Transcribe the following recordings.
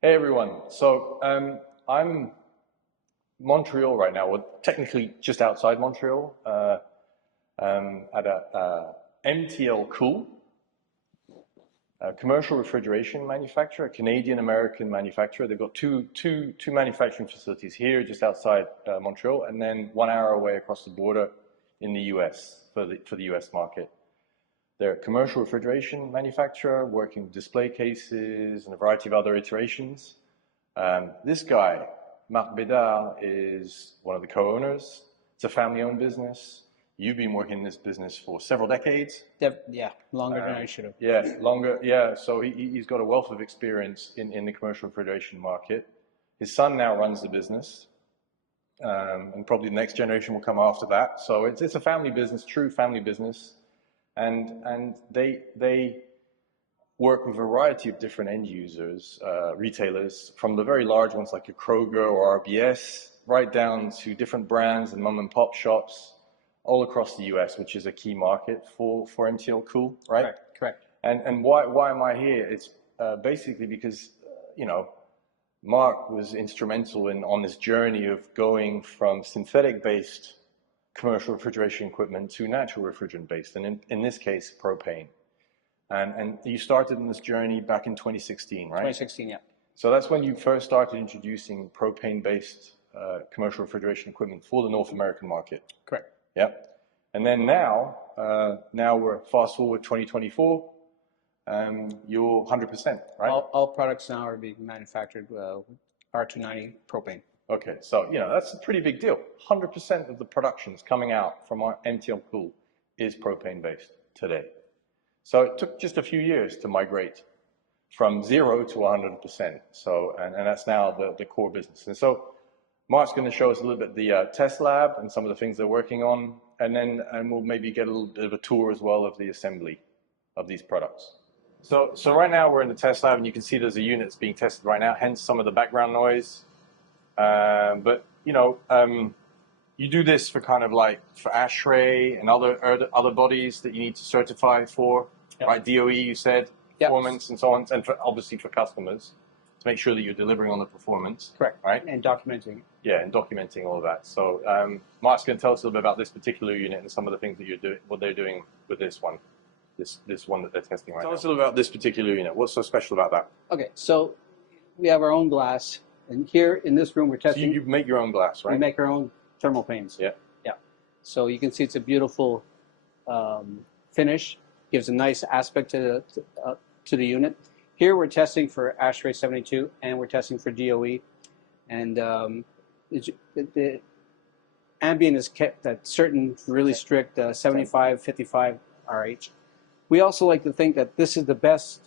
Hey everyone. I'm Montreal right now. Well, technically just outside Montreal, at a MTL Cool, a commercial refrigeration manufacturer, a Canadian-American manufacturer. They've got two manufacturing facilities here just outside Montreal, and then 1 hour away across the border in the U.S. for the U.S. market. They're a commercial refrigeration manufacturer working with display cases and a variety of other iterations. This guy, Marc Bedard, is one of the co-owners. It's a family-owned business. You've been working in this business for several decades. Yeah, longer than I should have. Yeah, longer. Yeah, so he's got a wealth of experience in the commercial refrigeration market. His son now runs the business, and probably the next generation will come after that. So it's a family business, true family business, and they work with a variety of different end users, retailers, from the very large ones like a Kroger or RBS, right down to different brands and mom and pop shops all across the US, which is a key market for MTL Cool, right? Correct. And why am I here? It's basically because, Marc was instrumental on this journey of going from synthetic-based commercial refrigeration equipment to natural refrigerant-based, and in this case, propane. And you started in this journey back in 2016, right? 2016, yeah. So that's when you first started introducing propane-based commercial refrigeration equipment for the North American market. Correct. Yep. And then now we're fast forward 2024, you're 100%, right? All products now are being manufactured with R290 propane. Okay, so that's a pretty big deal. 100% of the productions coming out from our MTL Cool is propane-based today. So it took just a few years to migrate from 0 to 100%. So, and that's now the core business. And so Marc's going to show us a little bit the test lab and some of the things they're working on, and we'll maybe get a little bit of a tour as well of the assembly of these products. So right now we're in the test lab, and you can see there's a unit that's being tested right now, hence some of the background noise. But you do this for kind of like for ASHRAE and other bodies that you need to certify for, yep. Right? DOE, you said, yep. Performance and so on, and obviously for customers to make sure that you're delivering on the performance. Correct. Right? And documenting. Yeah, and documenting all of that. So Marc's going to tell us a little bit about this particular unit and some of the things that you're doing, what they're doing with this one that they're testing right now. Tell us a little about this particular unit. What's so special about that? Okay, so we have our own glass, and here in this room we're testing. So you make your own glass, right? We make our own thermal panes. Yeah. Yeah. So you can see it's a beautiful finish. Gives a nice aspect to the unit. Here we're testing for ASHRAE 72, and we're testing for DOE, and the ambient is kept at certain really strict 75, 55 RH. We also like to think that this is the best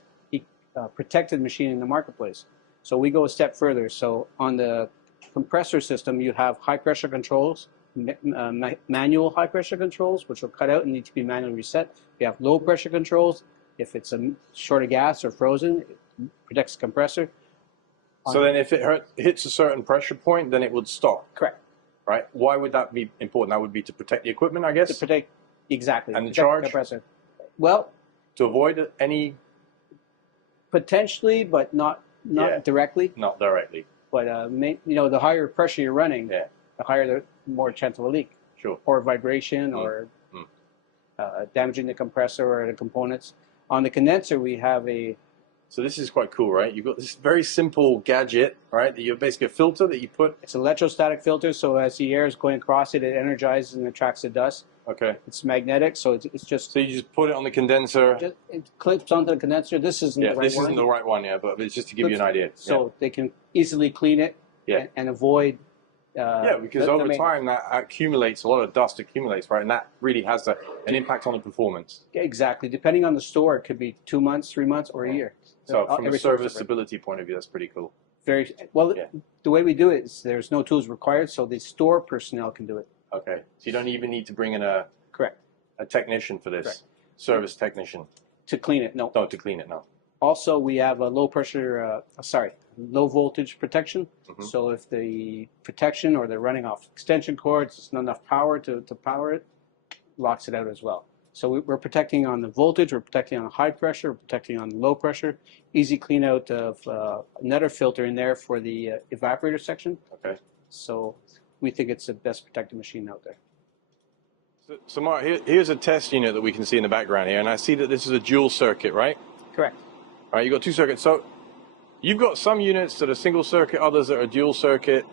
protected machine in the marketplace. So we go a step further. So on the compressor system, you have high pressure controls, manual high pressure controls, which will cut out and need to be manually reset. You have low pressure controls. If it's short of gas or frozen, it protects the compressor. So then if it hits a certain pressure point, then it would stop. Correct. Right? Why would that be important? That would be to protect the equipment, I guess? To protect, exactly. And the charge? The compressor. Well, to avoid any... Potentially, but not directly. Not directly. But the higher pressure you're running, the higher the more chance of a leak. Sure. Or vibration, or damaging the compressor or the components. On the condenser, we have a... So this is quite cool, right? You've got this very simple gadget, right? That you're basically a filter that you put... It's an electrostatic filter, so as the air is going across it, it energizes and attracts the dust. Okay. It's magnetic, so it's just... So you just put it on the condenser. It clips onto the condenser. This isn't the right one. This isn't the right one, but it's just to give you an idea. So they can easily clean it and avoid... because over time that accumulates, a lot of dust accumulates, right? And that really has an impact on the performance. Exactly. Depending on the store, it could be 2 months, 3 months, or a year. So from a serviceability point of view, that's pretty cool. Very well. Yeah. The way we do it is there's no tools required, so the store personnel can do it. Okay. So you don't even need to bring in a technician for this. Correct. Service technician. To clean it, no. No, to clean it, no. Also, we have a low voltage protection. Mm-hmm. So if the protection or they're running off extension cords, there's not enough power to power it, locks it out as well. So we're protecting on the voltage, we're protecting on high pressure, we're protecting on low pressure. Easy clean out of another filter in there for the evaporator section. Okay. So we think it's the best protected machine out there. So Mark, here's a test unit that we can see in the background here, and I see that this is a dual circuit, right? Correct. All right, you've got two circuits. So you've got some units that are single circuit, others that are dual circuit.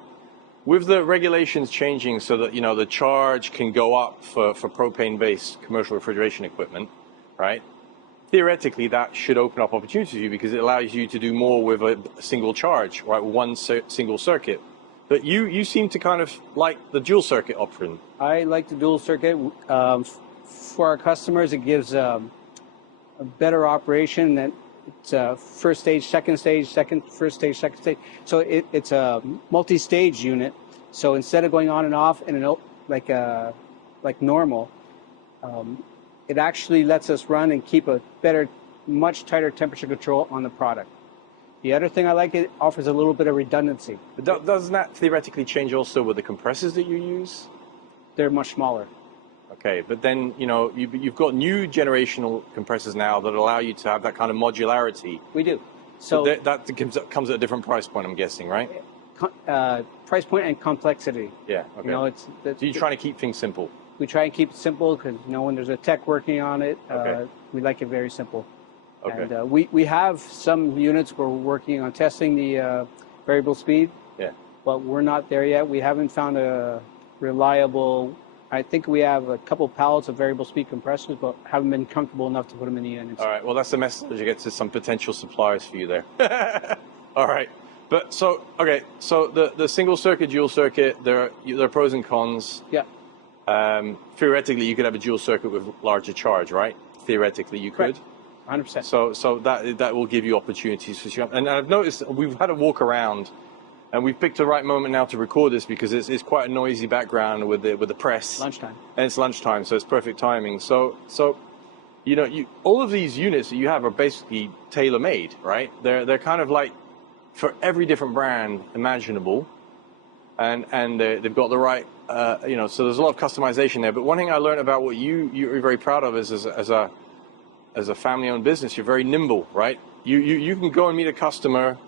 With the regulations changing so that, the charge can go up for propane-based commercial refrigeration equipment, right? Theoretically, that should open up opportunities for you because it allows you to do more with a single charge, right? One single circuit. But you seem to kind of like the dual circuit option. I like the dual circuit. For our customers, it gives a better operation that it's first stage, second stage, first stage, second stage. So it's a multi-stage unit. So instead of going on and off in like normal, it actually lets us run and keep a better, much tighter temperature control on the product. The other thing I like, it offers a little bit of redundancy. But doesn't that theoretically change also with the compressors that you use? They're much smaller. Okay, but then, you've got new generational compressors now that allow you to have that kind of modularity. We do. So that comes at a different price point, I'm guessing, right? Price point and complexity. Yeah, okay. So you're trying to keep things simple. We try and keep it simple because, when there's a tech working on it, we like it very simple. Okay. And we have some units where we're working on testing the variable speed. Yeah. But we're not there yet. We haven't found a reliable. I think we have a couple pallets of variable speed compressors, but haven't been comfortable enough to put them in the units. All right. Well, that's the message you get to some potential suppliers for you there. All right. But so the single circuit, dual circuit, there are pros and cons. Yeah. Theoretically, you could have a dual circuit with larger charge, right? Theoretically, you could. 100%. So that will give you opportunities for sure. And I've noticed we've had a walk around, and we've picked the right moment now to record this because it's quite a noisy background with the press. Lunchtime. And it's lunchtime, so it's perfect timing. So all of these units that you have are basically tailor-made, right? They're kind of like for every different brand imaginable, and they've got the right so there's a lot of customization there. But one thing I learned about what you're very proud of is as a family-owned business, you're very nimble, right? You can go and meet a customer,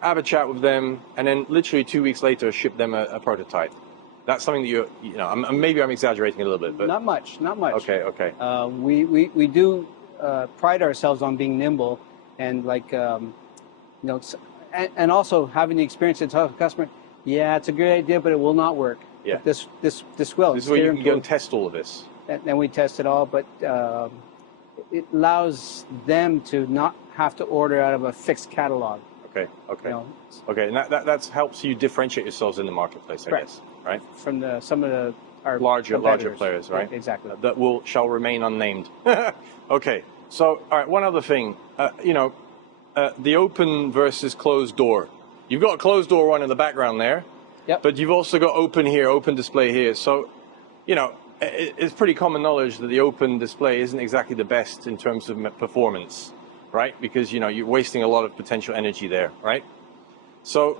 have a chat with them, and then literally 2 weeks later ship them a prototype. That's something that maybe I'm exaggerating a little bit, but not much. Okay. We do pride ourselves on being nimble, and and also having the experience to tell the customer, yeah, it's a good idea, but it will not work. Yeah. But this will. This is where you can go and test all of this. And we test it all, but it allows them to not have to order out of a fixed catalog. Okay. Okay, and that helps you differentiate yourselves in the marketplace, I guess, right? From some of our larger players, right? Yeah, exactly. That shall remain unnamed. Okay, so all right, one other thing, the open versus closed door. You've got a closed door one in the background there. Yep. But you've also got open here, open display here. So, it's pretty common knowledge that the open display isn't exactly the best in terms of performance, right? Because, you're wasting a lot of potential energy there, right? So,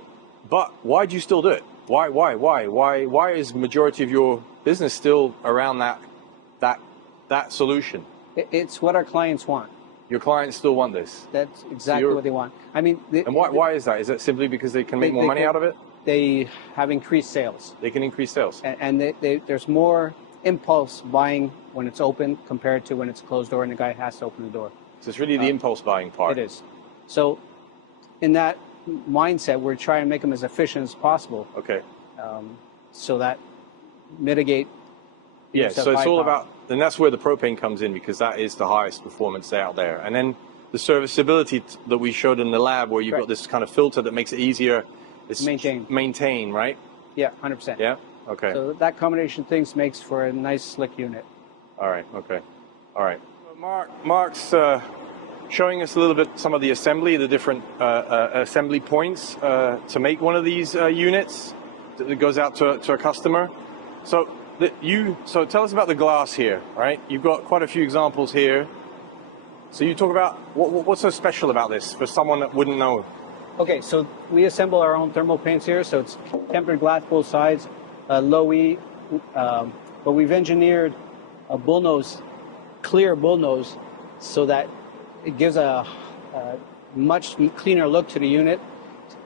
but why do you still do it? Why is the majority of your business still around that solution? It's what our clients want. Your clients still want this? That's exactly what they want. I mean... And why is that? Is that simply because they can make more money out of it? They have increased sales. They can increase sales. And there's more impulse buying when it's open compared to when it's closed door and the guy has to open the door. So it's really the impulse buying part. It is. So in that mindset, we're trying to make them as efficient as possible. Okay. So that mitigate... Yeah, so it's all about... And that's where the propane comes in, because that is the highest performance out there. And then the serviceability that we showed in the lab, where you've got this kind of filter that makes it easier... Maintain, right? Yeah, 100%. Yeah? Okay. So that combination of things makes for a nice, slick unit. All right, okay. All right. Marc's showing us a little bit some of the assembly, the different assembly points to make one of these units that goes out to a customer. So tell us about the glass here, right? You've got quite a few examples here. So you talk about, what's so special about this for someone that wouldn't know? Okay, so we assemble our own thermal paints here, so it's tempered glass both sides, low E, but we've engineered a bullnose clear bullnose so that it gives a much cleaner look to the unit.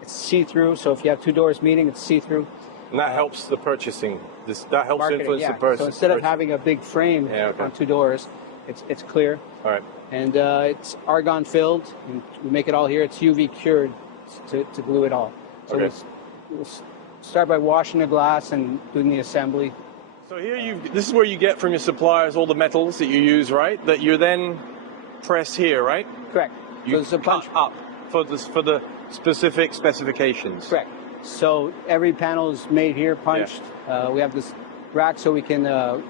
It's see-through, so if you have two doors meeting, it's see-through. And that helps the purchasing. That helps Marketing, influence yeah. the purchase. So instead of having a big frame on two doors, it's clear. All right. And it's argon filled. And we make it all here. It's UV cured to glue it all. So we'll start by washing the glass and doing the assembly. So here this is where you get from your suppliers all the metals that you use, right? That you then press here, right? Correct. You cut up for the specific specifications. Correct. So every panel is made here, punched. Yeah. We have this rack so we can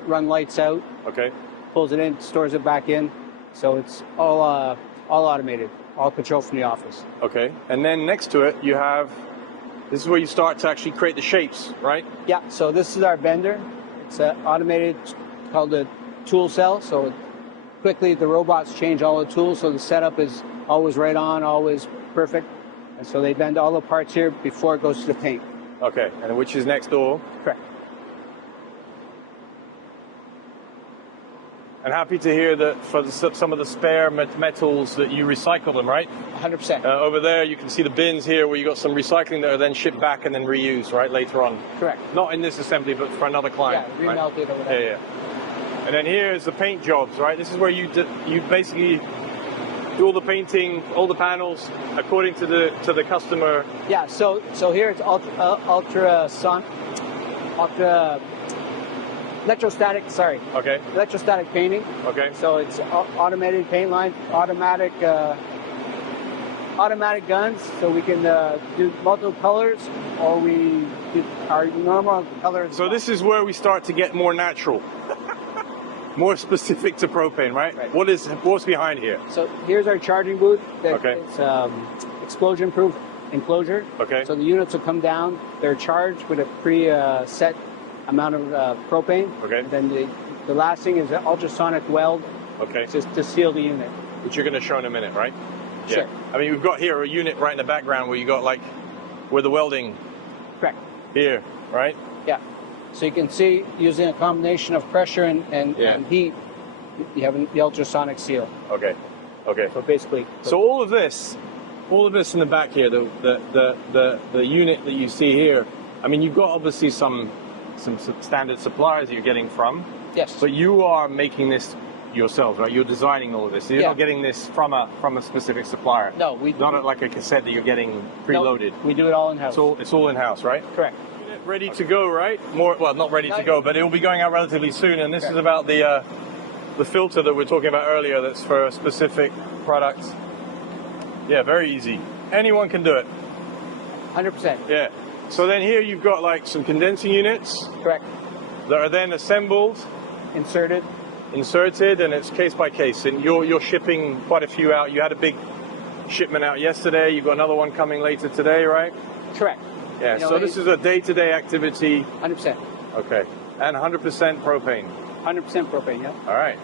run lights out. Okay. Pulls it in, stores it back in. So it's all automated, all controlled from the office. Okay. And then next to it, you have, this is where you start to actually create the shapes, right? Yeah. So this is our bender. It's automated, called a tool cell. So quickly the robots change all the tools, so the setup is always right on, always perfect. And so they bend all the parts here before it goes to the paint. Okay, and which is next door? Correct. And happy to hear that for some of the spare metals that you recycle them, right? 100%. Over there you can see the bins here where you got some recycling that are then shipped back and then reused, right, later on? Correct. Not in this assembly, but for another client. Yeah, remelted or whatever. Yeah. And then here is the paint jobs, right? This is where you basically do all the painting, all the panels, according to the customer. Yeah. So here it's electrostatic. Sorry. Okay. Electrostatic painting. Okay. So it's automated paint line, automatic guns, so we can do multiple colors, or we do our normal colors. So this is where we start to get more natural. More specific to propane, right? What's behind here? So here's our charging booth. Okay. It's explosion-proof enclosure. Okay. So the units will come down. They're charged with a pre-set amount of propane. Okay. And then the last thing is an ultrasonic weld. Okay. Just to seal the unit. Which you're going to show in a minute, right? Sure. Yeah. I mean, we've got here a unit right in the background where you got where the welding. Correct. Here, right? Yeah. So you can see, using a combination of pressure and heat, you have the ultrasonic seal. Okay. Okay. So basically. So all of this in the back here, the unit that you see here, I mean, you've got obviously some standard suppliers that you're getting from. Yes. But you are making this yourselves, right? You're designing all of this. You're not getting this from a specific supplier. No, not like a cassette that you're getting preloaded. No, we do it all in house. It's all in house, right? Correct. Ready to go, right? Not ready to go, but it will be going out relatively soon. And this is about the filter that we were talking about earlier. That's for a specific product. Yeah, very easy. Anyone can do it. 100%. Yeah. So then here you've got some condensing units. Correct. That are then assembled, inserted, and it's case by case. And you're shipping quite a few out. You had a big shipment out yesterday. You've got another one coming later today, right? Correct. Yeah, so this is a day-to-day activity. 100%. Okay. And 100% propane. 100% propane, yeah. All right.